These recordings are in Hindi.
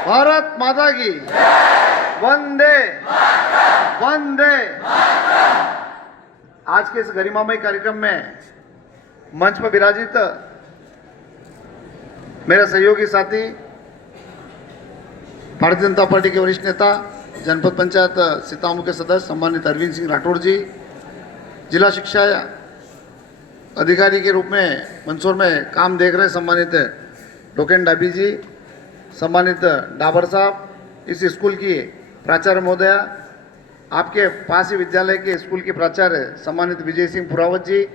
भारत माता की वंदे वंदे। आज के इस गरिमामय कार्यक्रम में मंच पर विराजित मेरे सहयोगी साथी भारतीय जनता पार्टी के वरिष्ठ नेता जनपद पंचायत सीतामऊ के सदस्य सम्मानित अरविंद सिंह राठौड़ जी, जिला शिक्षा अधिकारी के रूप में मंदसौर में काम देख रहे सम्मानित डोकेन डाबी जी, सम्मानित डाबर साहब, इस स्कूल की प्राचार्य महोदया, आपके पास ही विद्यालय के स्कूल के प्राचार्य सम्मानित विजय सिंह पुरावत जी,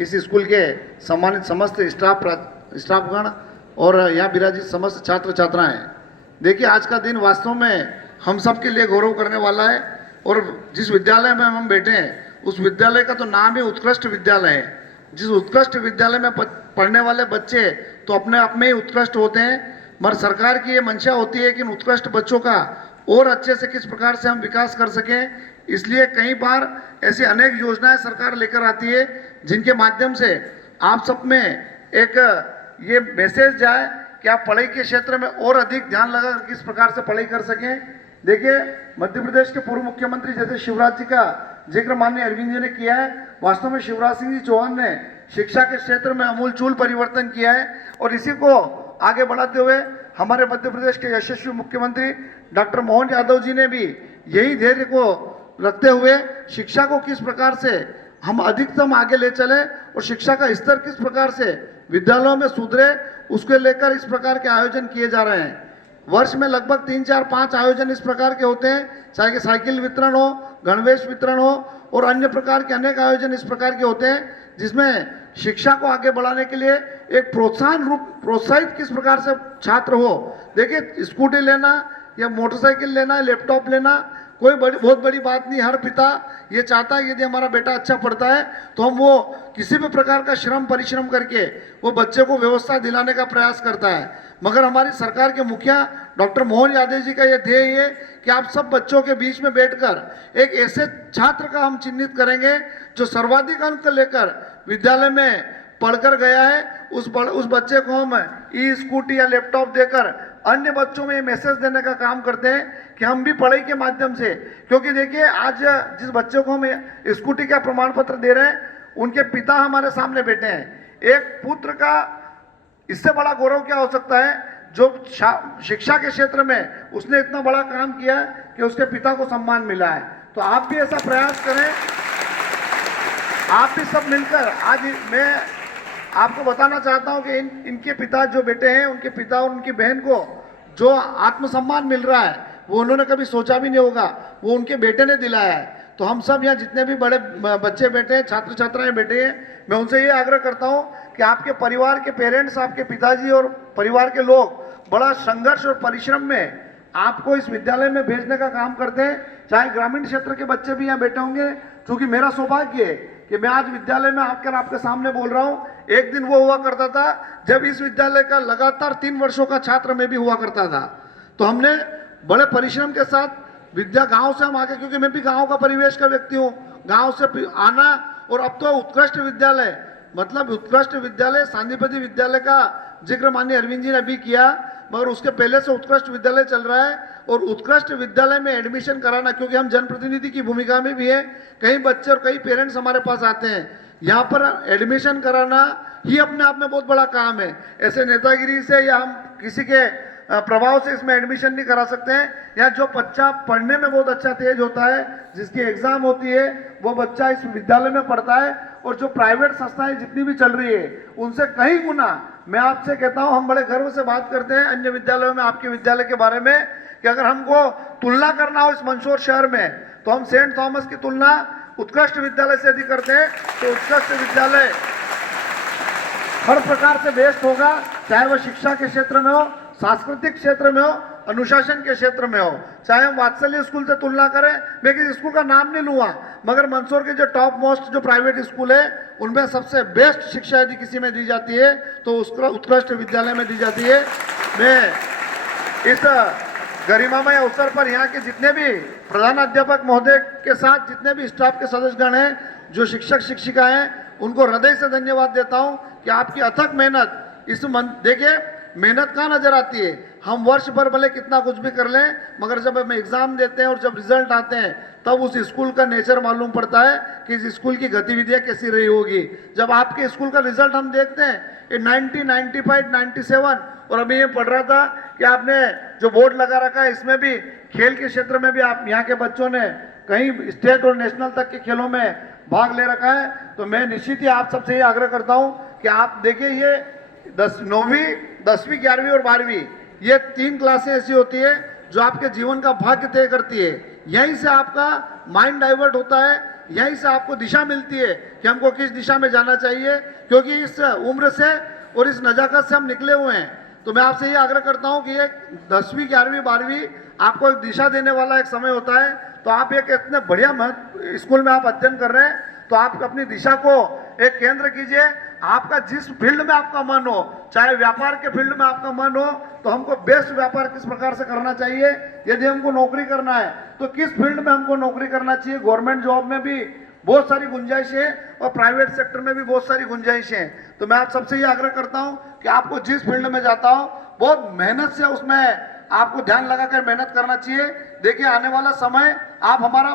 इस स्कूल के सम्मानित समस्त स्टाफगण और यहाँ विराजित समस्त छात्र छात्राएं। देखिए, आज का दिन वास्तव में हम सब के लिए गौरव करने वाला है और जिस विद्यालय में हम बैठे हैं उस विद्यालय का तो नाम ही उत्कृष्ट विद्यालय है। जिस उत्कृष्ट विद्यालय में पढ़ने वाले बच्चे तो अपने आप में ही उत्कृष्ट होते हैं, मगर सरकार की ये मंशा होती है कि इन उत्कृष्ट बच्चों का और अच्छे से किस प्रकार से हम विकास कर सकें। इसलिए कई बार ऐसी अनेक योजनाएं सरकार लेकर आती है जिनके माध्यम से आप सब में एक ये मैसेज जाए कि आप पढ़ाई के क्षेत्र में और अधिक ध्यान लगा किस प्रकार से पढ़ाई कर सकें। देखिए, मध्य प्रदेश के पूर्व मुख्यमंत्री जैसे शिवराज जी का जिक्र माननीय अरविंद जी ने किया है। वास्तव में शिवराज सिंह जी चौहान ने शिक्षा के क्षेत्र में अमूलचूल परिवर्तन किया है और इसी को आगे बढ़ाते हुए हमारे मध्य प्रदेश के यशस्वी मुख्यमंत्री डॉक्टर मोहन यादव जी ने भी यही धैर्य को रखते हुए शिक्षा को किस प्रकार से हम अधिकतम आगे ले चले और शिक्षा का स्तर किस प्रकार से विद्यालयों में सुधरे, उसके लेकर इस प्रकार के आयोजन किए जा रहे हैं। वर्ष में लगभग 3, 4, 5 आयोजन इस प्रकार के होते हैं, चाहे कि साइकिल वितरण हो, गणवेश वितरण हो और अन्य प्रकार के अनेक आयोजन इस प्रकार के होते हैं जिसमें शिक्षा को आगे बढ़ाने के लिए एक प्रोत्साहित किस प्रकार से छात्र हो। देखिए, स्कूटी लेना या मोटरसाइकिल लेना, लैपटॉप लेना कोई बहुत बड़ी बात नहीं। हर पिता ये चाहता है यदि हमारा बेटा अच्छा पढ़ता है तो हम वो किसी भी प्रकार का श्रम परिश्रम करके वो बच्चे को व्यवस्था दिलाने का प्रयास करता है। मगर हमारी सरकार के मुखिया डॉक्टर मोहन यादव जी का ये ध्येय है कि आप सब बच्चों के बीच में बैठकर एक ऐसे छात्र का हम चिन्हित करेंगे जो सर्वाधिक अंक लेकर विद्यालय में पढ़कर गया है। उस बच्चे को हम ई स्कूटी या लैपटॉप देकर अन्य बच्चों में ये मैसेज देने का काम करते हैं कि हम भी पढ़ाई के माध्यम से, क्योंकि देखिए, आज जिस बच्चे को हम स्कूटी का प्रमाण पत्र दे रहे हैं उनके पिता हमारे सामने बैठे हैं। एक पुत्र का इससे बड़ा गौरव क्या हो सकता है जो शिक्षा के क्षेत्र में उसने इतना बड़ा काम किया कि उसके पिता को सम्मान मिला है। तो आप भी ऐसा प्रयास करें, आप भी सब मिलकर। आज मैं आपको बताना चाहता हूं कि इनके पिता जो बेटे हैं, उनके पिता और उनकी बहन को जो आत्मसम्मान मिल रहा है वो उन्होंने कभी सोचा भी नहीं होगा, वो उनके बेटे ने दिलाया है। तो हम सब यहाँ जितने भी बड़े बच्चे बैठे हैं, छात्र छात्राएं बैठे हैं, मैं उनसे ये आग्रह करता हूँ कि आपके परिवार के पेरेंट्स, आपके पिताजी और परिवार के लोग बड़ा संघर्ष और परिश्रम में आपको इस विद्यालय में भेजने का काम करते हैं। चाहे ग्रामीण क्षेत्र के बच्चे भी यहाँ बैठे होंगे, क्योंकि मेरा सौभाग्य है कि मैं आज विद्यालय में आकर आपके सामने बोल रहा हूँ। एक दिन वो हुआ करता था जब इस विद्यालय का लगातार 3 वर्षों का छात्र मैं भी हुआ करता था। तो हमने बड़े परिश्रम के साथ विद्या गांव से हम आके, क्योंकि मैं भी गांव का परिवेश का व्यक्ति हूँ, गांव से आना और अब तो उत्कृष्ट विद्यालय, मतलब उत्कृष्ट विद्यालय सांदीपति विद्यालय का जिक्र माननीय अरविंद जी ने भी किया, मगर उसके पहले से उत्कृष्ट विद्यालय चल रहा है। और उत्कृष्ट विद्यालय में एडमिशन कराना, क्योंकि हम जनप्रतिनिधि की भूमिका में भी है, कई बच्चे और कई पेरेंट्स हमारे पास आते हैं, यहाँ पर एडमिशन कराना ही अपने आप में बहुत बड़ा काम है। ऐसे नेतागिरी से या हम किसी के प्रभाव से इसमें एडमिशन नहीं करा सकते हैं। या जो बच्चा पढ़ने में बहुत अच्छा तेज होता है, जिसकी एग्जाम होती है, वो बच्चा इस विद्यालय में पढ़ता है। और जो प्राइवेट संस्थाएं जितनी भी चल रही है उनसे कहीं गुना, मैं आपसे कहता हूं, हम बड़े गर्व से बात करते हैं अन्य विद्यालयों में आपके विद्यालय के बारे में कि अगर हमको तुलना करना हो इस मंदसौर शहर में तो हम सेंट थॉमस की तुलना उत्कृष्ट विद्यालय से यदि करते हैं तो उत्कृष्ट विद्यालय हर प्रकार से बेस्ट होगा, चाहे वह शिक्षा के क्षेत्र में हो, सांस्कृतिक क्षेत्र में हो, अनुशासन के क्षेत्र में हो। चाहे हम वात्सल्य स्कूल से तुलना करें, मैं किसी स्कूल का नाम नहीं लूंगा, मगर मंदसौर के जो टॉप मोस्ट जो प्राइवेट स्कूल है उनमें सबसे बेस्ट शिक्षा यदि किसी में दी जाती है तो उसका उत्कृष्ट विद्यालय में दी जाती है। मैं इस गरिमामय अवसर पर यहाँ के जितने भी प्रधान अध्यापक महोदय के साथ जितने भी स्टाफ के सदस्यगण हैं, जो शिक्षक शिक्षिका हैं, उनको हृदय से धन्यवाद देता हूँ कि आपकी अथक मेहनत देखिए, मेहनत कहाँ नजर आती है, हम वर्ष भर भले कितना कुछ भी कर लें, मगर जब हम एग्ज़ाम देते हैं और जब रिजल्ट आते हैं तब उस स्कूल का नेचर मालूम पड़ता है कि इस स्कूल की गतिविधियाँ कैसी रही होगी। जब आपके स्कूल का रिजल्ट हम देखते हैं ये 90, 95, 97, और अभी ये पढ़ रहा था कि आपने जो बोर्ड लगा रखा है इसमें भी खेल के क्षेत्र में भी आप यहाँ के बच्चों ने कहीं स्टेट और नेशनल तक के खेलों में भाग ले रखा है। तो मैं निश्चित ही आप सबसे ये आग्रह करता हूँ कि आप देखिए ये 9वीं, 10वीं, 11वीं और 12वीं ये 3 क्लासें ऐसी होती है जो आपके जीवन का भाग्य तय करती है। यहीं से आपका माइंड डाइवर्ट होता है, यहीं से आपको दिशा मिलती है कि हमको किस दिशा में जाना चाहिए, क्योंकि इस उम्र से और इस नजाकत से हम निकले हुए हैं। तो मैं आपसे ये आग्रह करता हूँ कि ये 10वीं, 11वीं, 12वीं आपको एक दिशा देने वाला एक समय होता है। तो आप एक इतने बढ़िया स्कूल में आप अध्ययन कर रहे हैं तो आप अपनी दिशा को एक केंद्र कीजिए। आपका जिस फील्ड में आपका मन हो, चाहे व्यापार के फील्ड में आपका मन हो, तो हमको बेस्ट व्यापार किस प्रकार से करना चाहिए, यदि हमको नौकरी करना है तो किस फील्ड में हमको नौकरी करना चाहिए। गवर्नमेंट जॉब में भी बहुत सारी गुंजाइश है और प्राइवेट सेक्टर में भी बहुत सारी गुंजाइश है। तो मैं आप सबसे ये आग्रह करता हूँ कि आपको जिस फील्ड में जाता हो बहुत मेहनत से उसमें आपको ध्यान लगाकर मेहनत करना चाहिए। देखिए आने वाला समय आप हमारा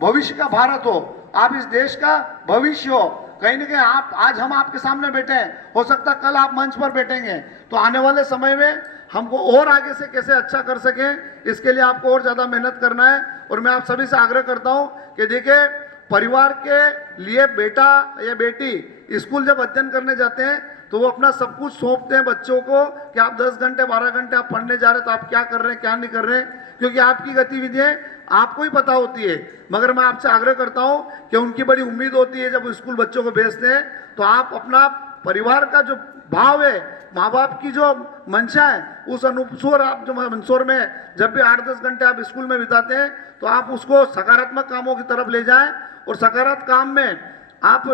भविष्य का भारत हो, आप इस देश का भविष्य हो। कहीं ना कहीं आप आज हम आपके सामने बैठे हैं, हो सकता है कल आप मंच पर बैठेंगे। तो आने वाले समय में हमको और आगे से कैसे अच्छा कर सकें इसके लिए आपको और ज़्यादा मेहनत करना है। और मैं आप सभी से आग्रह करता हूँ कि देखिए परिवार के लिए बेटा या बेटी स्कूल जब अध्ययन करने जाते हैं तो वो अपना सब कुछ सौंपते हैं बच्चों को कि आप 10 घंटे 12 घंटे आप पढ़ने जा रहे हैं तो आप क्या कर रहे हैं क्या नहीं कर रहे हैं, क्योंकि आपकी गतिविधियां आपको ही पता होती है। मगर मैं आपसे आग्रह करता हूं कि उनकी बड़ी उम्मीद होती है जब स्कूल बच्चों को भेजते हैं तो आप अपना परिवार का जो भाव है, माँ बाप की जो मंशा है, उस अनुसार आप जो मंसूर में जब भी 8-10 घंटे आप स्कूल में बिताते हैं तो आप उसको सकारात्मक कामों की तरफ ले जाएं और सकारात्मक काम में आप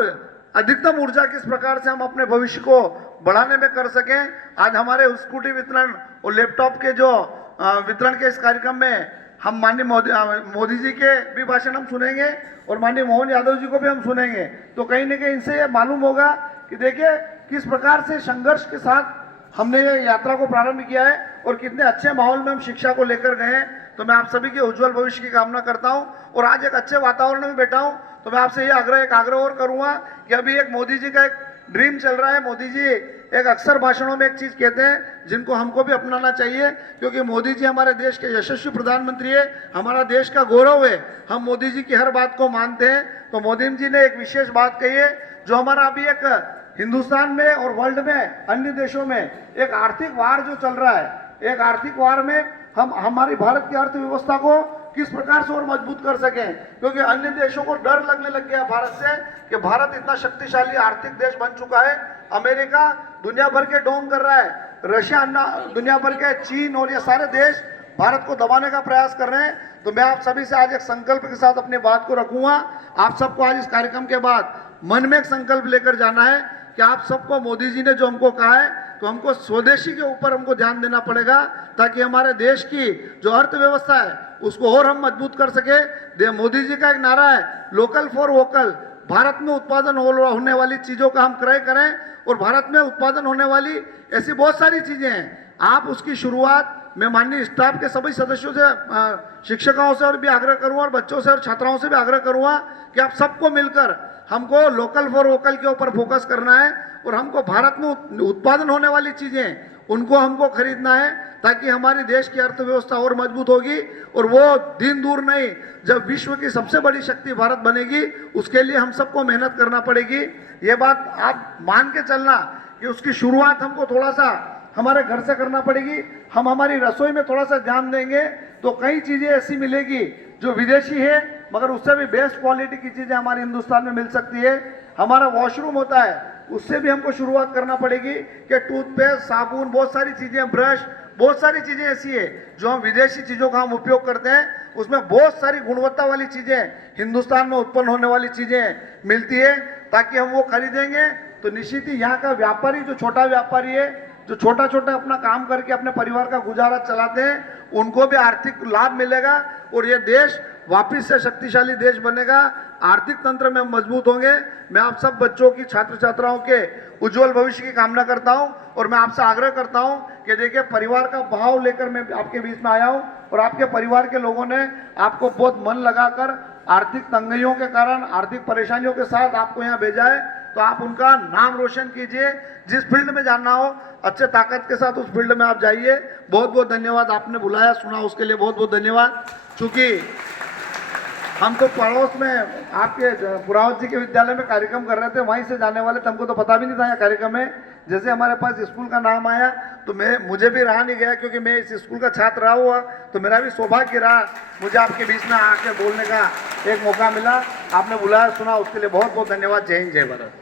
अधिकतम ऊर्जा किस प्रकार से हम अपने भविष्य को बढ़ाने में कर सकें। आज हमारे स्कूटी वितरण और लैपटॉप के जो वितरण के इस कार्यक्रम में हम माननीय मोदी जी के भी भाषण हम सुनेंगे और माननीय मोहन यादव जी को भी हम सुनेंगे। तो कहीं ना कहीं इनसे ये मालूम होगा कि देखिए किस प्रकार से संघर्ष के साथ हमने ये यात्रा को प्रारंभ किया है और कितने अच्छे माहौल में हम शिक्षा को लेकर गए हैं। तो मैं आप सभी के उज्जवल भविष्य की कामना करता हूं और आज एक अच्छे वातावरण में बैठा हूं। तो मैं आपसे ये आग्रह और करूंगा कि अभी एक मोदी जी का एक ड्रीम चल रहा है। मोदी जी एक अक्सर भाषणों में एक चीज कहते हैं जिनको हमको भी अपनाना चाहिए, क्योंकि मोदी जी हमारे देश के यशस्वी प्रधानमंत्री है, हमारा देश का गौरव है। हम मोदी जी की हर बात को मानते हैं। तो मोदी जी ने एक विशेष बात कही है जो हमारा अभी एक हिंदुस्तान में और वर्ल्ड में अन्य देशों में एक आर्थिक वार जो चल रहा है, एक आर्थिक वार में हम हमारी भारत की अर्थव्यवस्था को किस प्रकार से और मजबूत कर सकें, क्योंकि अन्य देशों को डर लगने लग गया भारत से कि भारत इतना शक्तिशाली आर्थिक देश बन चुका है। अमेरिका दुनिया भर के डोंग कर रहा है, रशिया दुनिया भर के, चीन और ये सारे देश भारत को दबाने का प्रयास कर रहे हैं। तो मैं आप सभी से आज एक संकल्प के साथ अपनी बात को रखूंगा। आप सबको आज इस कार्यक्रम के बाद मन में एक संकल्प लेकर जाना है कि आप सबको मोदी जी ने जो हमको कहा है तो हमको स्वदेशी के ऊपर हमको ध्यान देना पड़ेगा ताकि हमारे देश की जो अर्थव्यवस्था है उसको और हम मजबूत कर सके। मोदी जी का एक नारा है लोकल फॉर वोकल, भारत में उत्पादन होने वाली चीज़ों का हम क्रय करें और भारत में उत्पादन होने वाली ऐसी बहुत सारी चीज़ें हैं। आप उसकी शुरुआत मैं माननीय स्टाफ के सभी सदस्यों से, शिक्षकों से और भी आग्रह करूँगा और बच्चों से और छात्राओं से भी आग्रह करूँगा कि आप सबको मिलकर हमको लोकल फॉर वोकल के ऊपर फोकस करना है और हमको भारत में उत्पादन होने वाली चीज़ें उनको हमको खरीदना है ताकि हमारे देश की अर्थव्यवस्था और मजबूत होगी और वो दिन दूर नहीं जब विश्व की सबसे बड़ी शक्ति भारत बनेगी उसके लिए हम सबको मेहनत करना पड़ेगी। ये बात आप मान के चलना कि उसकी शुरुआत हमको थोड़ा सा हमारे घर से करना पड़ेगी। हम हमारी रसोई में थोड़ा सा ध्यान देंगे तो कई चीज़ें ऐसी मिलेगी जो विदेशी है मगर उससे भी बेस्ट क्वालिटी की चीज़ें हमारे हिंदुस्तान में मिल सकती है। हमारा वॉशरूम होता है उससे भी हमको शुरुआत करना पड़ेगी कि टूथपेस्ट, साबुन, बहुत सारी चीज़ें, ब्रश, बहुत सारी चीज़ें ऐसी है जो हम विदेशी चीज़ों का हम उपयोग करते हैं। उसमें बहुत सारी गुणवत्ता वाली चीज़ें, हिंदुस्तान में उत्पन्न होने वाली चीज़ें मिलती है ताकि हम वो खरीदेंगे तो निश्चित ही यहाँ का व्यापारी, जो छोटा व्यापारी है, जो छोटा छोटा अपना काम करके अपने परिवार का गुजारा चलाते हैं, उनको भी आर्थिक लाभ मिलेगा और ये देश वापिस से शक्तिशाली देश बनेगा, आर्थिक तंत्र में मजबूत होंगे। मैं आप सब बच्चों की, छात्र छात्राओं के उज्जवल भविष्य की कामना करता हूं और मैं आपसे आग्रह करता हूं कि देखिए, परिवार का भाव लेकर मैं आपके बीच में आया हूं और आपके परिवार के लोगों ने आपको बहुत मन लगाकर आर्थिक तंगियों के कारण, आर्थिक परेशानियों के साथ आपको यहाँ भेजा है, तो आप उनका नाम रोशन कीजिए। जिस फील्ड में जाना हो अच्छे ताकत के साथ उस फील्ड में आप जाइए। बहुत बहुत धन्यवाद, आपने बुलाया, सुना, उसके लिए बहुत बहुत धन्यवाद। चूँकि हम तो पड़ोस में आपके पुरावत जी के विद्यालय में कार्यक्रम कर रहे थे, वहीं से जाने वाले थे, हमको तो पता भी नहीं था यह कार्यक्रम है। जैसे हमारे पास स्कूल का नाम आया तो मुझे भी रहा नहीं गया, क्योंकि मैं इस स्कूल का छात्र रहा हुआ, तो मेरा भी सौभाग्य रहा मुझे आपके बीच में आके बोलने का एक मौका मिला। आपने बुलाया, सुना, उसके लिए बहुत बहुत धन्यवाद। जय हिंद, जय भारत।